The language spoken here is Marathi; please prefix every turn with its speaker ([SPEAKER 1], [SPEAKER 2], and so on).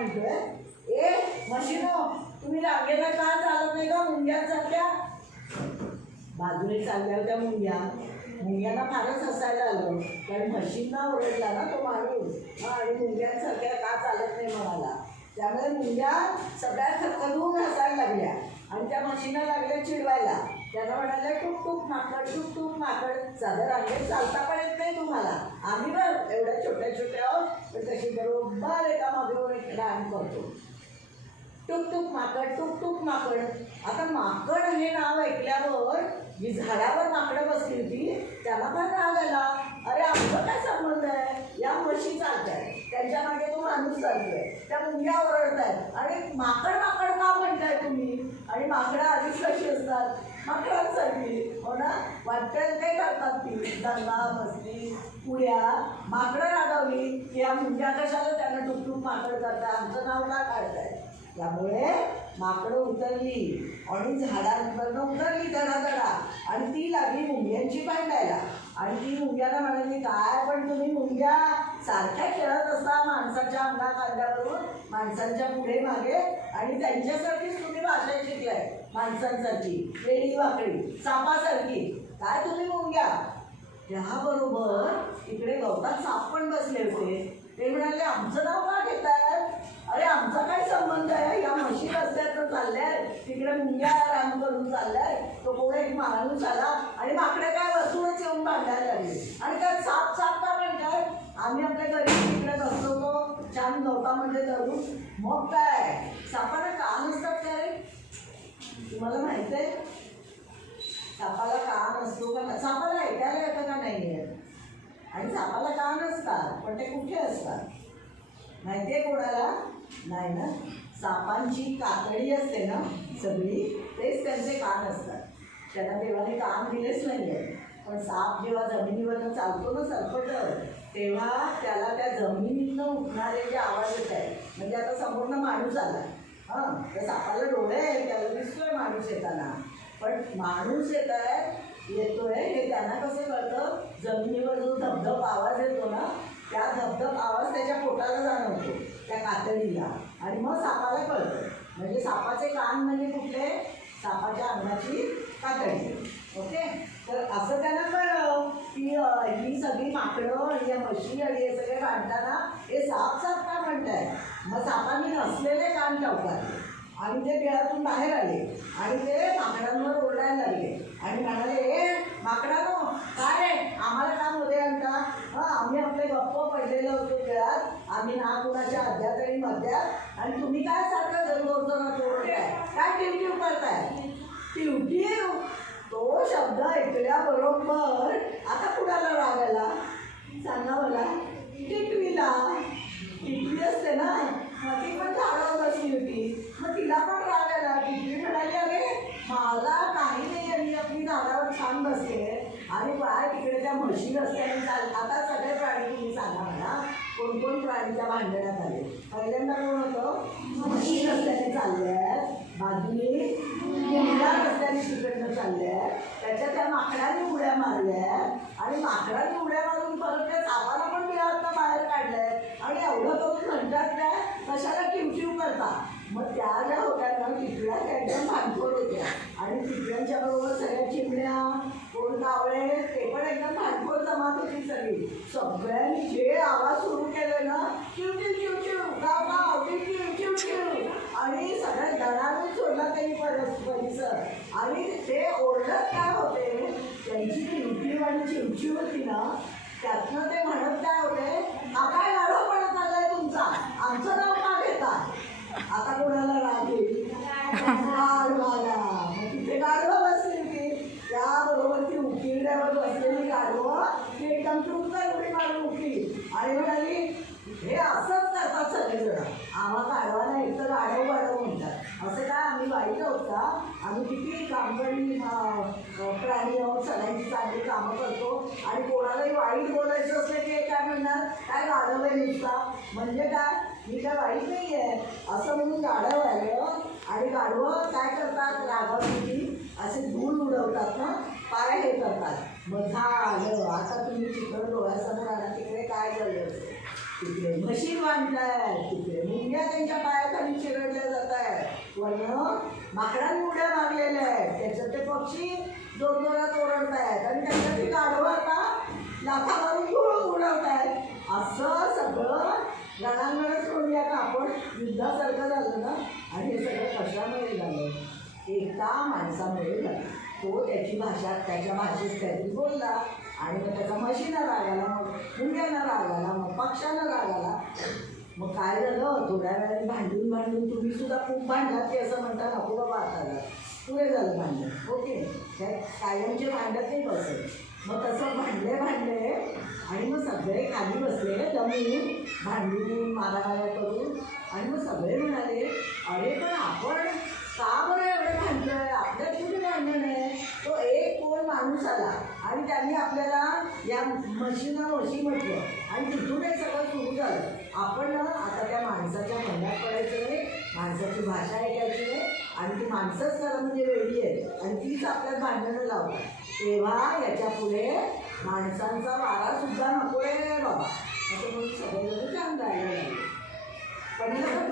[SPEAKER 1] म्हणतोय. ए मशीनो तुम्ही रांगेला का चालत नाही का? मुंग्यांसारख्या बाजूने चालल्या होत्या मुंग्या. मुंग्यांना फारच हसायला आलं. कारण म्हशींना ओरडला ना तो माणूस. हा, आणि मुंग्यांसारख्या का चालत नाही म्हणाला. त्यामुळे मुंग्या सगळ्या खतखदून हसायला लागल्या. आणि त्या म्हशींना लागल्या चिडवायला. त्याला म्हणाले टूक टूक माकड टुक टूक माकड चालत रांगेत चालता पण येत नाही तुम्हाला. आम्ही बघ एवढ्या छोट्या छोट्या आहोत पण तशी बरोबर एका मागे एक रांग करतो. टुक टुक माकड टुक टुक माकड. आता माकड हे नाव ऐकल्यावर जी झाडावर माकडं बसली होती त्याला पण राग आला. अरे आमचं काय संबंध आहे? या म्हशी चालत आहे त्यांच्या मागे तो माणूस चालतोय. त्या मुंग्या ओरडत आहेत आणि माकड माकड का म्हणताय तुम्ही? आणि माकडं आधीच कशी असतात हो ना वाटतं काय करतात ती दंगा बसली पुड्या माकडं रागावली की या मुंग्या कशाला त्यांना टुकटुक माकड करतात आमचं नाव का काढताय त्यामुळे माकडं उतरली आणि झाडांवरनं उतरली धडाधडा आणि ती लागली मुंग्यांची भांडायला आणि ती मुंग्याला म्हणाली काय पण तुम्ही मुंग्या सारख्या खेळत असता माणसाच्या अंगा कांद्यावरून माणसांच्या पुढे मागे आणि त्यांच्यासाठीच तुम्ही भाषा शिकलाय. माणसांसारखी वेडी वाकडी सापासारखी. काय तुम्ही मुंग्या? त्याबरोबर इकडे गवतात साप पण बसले होते. ते म्हणाले आमचं नाव का घेतात अरे आमचा काय संबंध आहे? या म्हशी रस्त्यात चालल्याय तिकडे मुंग्या राम करून चाललाय तो पोळे एक आला आणि माकडे काय वस्तूनच येऊन बांधायला लागले. आणि काय साप साप का म्हणतात? आम्ही आपल्या घरी तिकडे बसलो तो छान गवतामध्ये धरून. मग काय? सापाला का नसतात काय तुम्हाला माहिती आहे सापाला कान असतो का सापाला ऐकायला येतं का नाही येत आणि सापाला कान असतात पण ते कुठे असतात? माहिती आहे कोणाला? नाही ना? सापांची कातडी असते ना सगळी तेच त्यांचे कान असतात. त्यांना देवाने कान दिलेच नाही आहे पण साप जेव्हा जमिनीवरनं चालतो ना सरपट तेव्हा त्याला त्या जमिनीतनं उठणारे जे आवाज येत आहे म्हणजे आता संपूर्ण माणूस आला हां त्या सापाला डोळे आहेत त्याला दिसतोय माणूस येताना. पण माणूस येत आहे येतोय हे त्यांना कसं कळतं? जमिनीवर जो धबधब आवाज येतो ना त्या धबधब आवाज त्याच्या पोटाला जाणवतो त्या कातडीला. आणि मग सापाला कळतं. म्हणजे सापाचे कान म्हणजे कुठले? सापाच्या अंगाची कातडी. ओके? तर असं त्यांना कळलं की ही सगळी माकडं आणि या म्हशी आणि हे सगळे काढताना हे साप साप का म्हणताय मग सापांनी नसलेले कान ठेवतात. आणि ते बिळातून बाहेर आले. आणि ते माकडांवर ओरडायला लागले. आणि म्हणाले ए माकडानो काय रे? आम्हाला काममध्ये आणता हां आम्ही आपले गप्प पडलेले होतो बिळात आम्ही ना कुणाच्या अध्यात आणि मध्यात. आणि तुम्ही काय सारखं गरगोरजोरात ओरडताय काय टिवटिव करताय? टिवटिव तो शब्द ऐकल्याबरोबर आता कुणाला राग आला सांगा मला. टिटवीला टिटवी असते ना मग ती पण झाडावर बसली होती मग तिला पण राग आला टिटवी म्हणाली अरे मला काही नाही आणि आपली झाडावर छान बसते आणि बाहेर तिकडे त्या म्हशी रस्त्याने चाल आता सगळे प्राणी तुम्ही सांगा मला कोणकोण प्राणीच्या भांडण्यात आले? पहिल्यांदा कोण होतं? म्हशी रस्त्याने चालल्यात. बाजूने मुंग्या रस्त्याने तिकडनं चालल्यात. त्याच्या त्या माकडाने उड्या मारल्या आणि माकडाने उड्या मारून परत त्या सापाला पण बिळातनं बाहेर काढलंय आणि एवढं करून म्हणतात काय? कशाला किवकिव करता? मग त्या ज्या होत्या ना टिटव्या त्या एकदम भांडखोर होत्या. आणि टिटव्यांच्या बरोबर सगळ्या चिमण्या कोण कावळे ते पण एकदम भांडखोर जमात होती सगळी. सगळ्यांनी जे आवाज सुरू केले ना चिव चिव चिव चिव गाव गाव चिव चिव चिव आणि सगळ्या दणाने सोडला त्यांनी परत परिसर. आणि ते ओरडत काय होते त्यांची चिवचिव आणि चिवचिव होती ना त्यातनं ते म्हणत काय होते हा काय हळवं पडत आलाय तुमचा? आमचं आता कोणाला राग येईल गाढवाला. मग तिथे गाढवा बसली होती त्याबरोबर ती उकिरड्यावर बसलेली गाढवं. ती एकदम चुकता उडी मारून उकली. आणि म्हणाली हे असंच करतात सगळेजण. आम्हा गाढवाला एक तर गाढव गाढव म्हणतात. असं काय आम्ही वाईट आहोत का आम्ही किती कामकरी प्राणी आहोत. सगळ्यांची चांगली कामं करतो. आणि कोणालाही वाईट बोलायचं असलं की काय म्हणणार? काय गाढव आहे नुसता? म्हणजे काय? मी काय वाईट नाही आहे असं म्हणून गाढव आलं हो. आणि गाढवं काय करतात? रागावरती असे धूल उडवतात ना. पाय हे करतात. मग आलं आता तुम्ही चित्र डोळ्यासमोर आला तिकडे काय झालं तिकडे म्हशी बांधताय तिकडे मुंग्या त्यांच्या पायाखाली चिरडल्या जात आहेत वर्ण माकडांनी उड्या मारलेल्या आहेत. त्याच्यात ते पक्षी जोरजोरात ओरडत आहेत आणि त्यांच्या ती गाढवं आता लाथा मारून उडवत आहेत असं सगळं रणांगणच आपण युद्धासारखं झालं ना आणि हे सगळं कशामुळे झालं? एका माणसामुळे झालं. तो त्याची भाषा त्याच्या भाषेत काहीतरी बोलला आणि मग त्याचा म्हशीला राग आला मग मुंग्याला राग आला मग पक्षाला राग आला मग काय झालं? थोड्या वेळाने भांडून भांडून तुम्ही सुद्धा खूप भांडलात की असं म्हणता नको बाबा आता पुढे झालं भांडण. ओके. काय कायमचे भांडत नाही बसले मग तसं भांडले भांडले आणि मग सगळे खाली बसले. जमून भांडून मारामाऱ्या करून आणि मग सगळे म्हणाले अरे पण आपण का बरं एवढं भांडतोय? आपल्या कुठे भांडण आहे. तो एक कोण माणूस आला आणि त्यांनी आपल्याला या म्हशीना म्हशी म्हटलं. आणि तिथून हे सगळं सुरू झालं. आपण ना आता त्या माणसाच्या मनात पडायचं नाही. माणसाची भाषा ऐकायची नाही. आणि ती माणसंच खरं म्हणजे वेगळी आहे आणि तीच आपल्यात भांडणं लावतात. तेव्हा याच्यापुढे माणसांचा वारा सुद्धा नको आहे रे बाबा. 你这么一走我就站在这里我